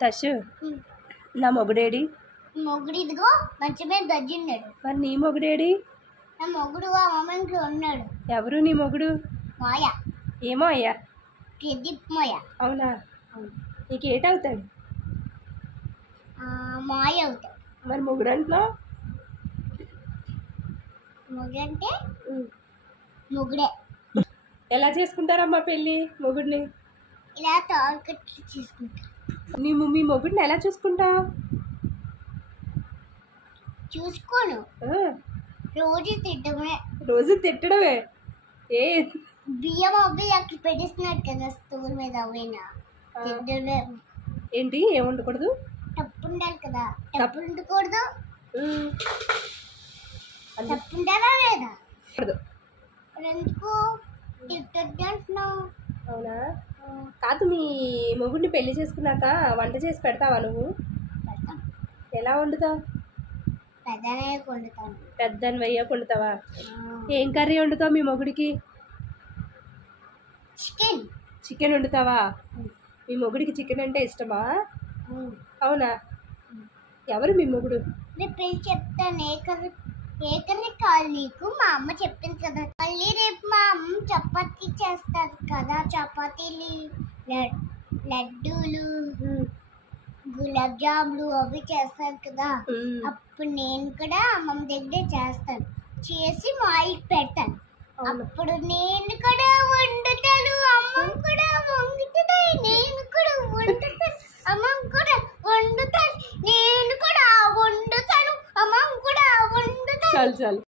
తషు నా మొగుడేడి? మొగుడు ఇదిగో మంచి మీద దజ్జిన్నాడు. మరి నీ మొగుడేడి? నా మొగుడు ఆ అమ్మ ఇంట్లో ఉన్నాడు. ఎవరు నీ మొగుడు? మాయ. ఏమో అయ్యా. ప్రదీప్ మాయ. అవునా? నీకేటవుతాడు? మాయ అవుతాడు. మరి మొగుడు అంటున్నావు? మొగుడు అంటే మొగుడే. ఎలా చేసుకుంటారమ్మా పెళ్ళి మొగుడిని? ఇలా తాడు కట్టి చేసుకుంటా. మీ మొగుడిని ఎలా చూసుకుంటావు? చూసుకోను, రోజు తిట్టడమే. రోజు తిట్టడమే? ఏ బియ్యం అవి అక్కడ పెట్టిస్తున్నాడు కదా స్టోర్ మీద, అవైనా తిట్టడమే. ఏంటి? ఏం ఉండకూడదు? తప్పు ఉండాలి కదా, తప్పు ఉండకూడదు. తప్పు ఉండాలా లేదా? ఎందుకు తిట్టద్దు అంటున్నావు? అవునా? కాదు, మీ మొగుడిని పెళ్లి చేసుకున్నాక వంట చేసి పెడతావా నువ్వు? ఎలా వండుతావు? పెద్దనే వండుతాను. పెద్దని వెయ్య వండుతావా? ఏం కర్రీ వండుతావు మీ మొగుడికి? చికెన్ వండుతావా? మీ మొగుడికి చికెన్ అంటే ఇష్టమా? అవునా? ఎవరు మీ మొగుడు? రేపు పెళ్ళి చెప్తాను. ఏ కర్రీ కావాలి నీకు? మా అమ్మ చెప్పింది కదా. మళ్ళీ రేపు మా అమ్మ చపాతీ చేస్తారు కదా, చపాతీలు, లడ్డూలు, గులాబ్ జాములు అవి చేస్తారు కదా. అప్పుడు నేను కూడా అమ్మమ్మ దగ్గర చేస్తాను. చేసి మా ఆయనకి పెడతాను. అప్పుడు నేను కూడా వండుతాను, అమ్మమ్మ కూడా వండుతుంది. నేను కూడా వండుతాను, అమ్మమ్మ కూడా వండుతాను. నేను కూడా వండుతాను, అమ్మమ్మ కూడా వండుతాను. చాలు చాలు.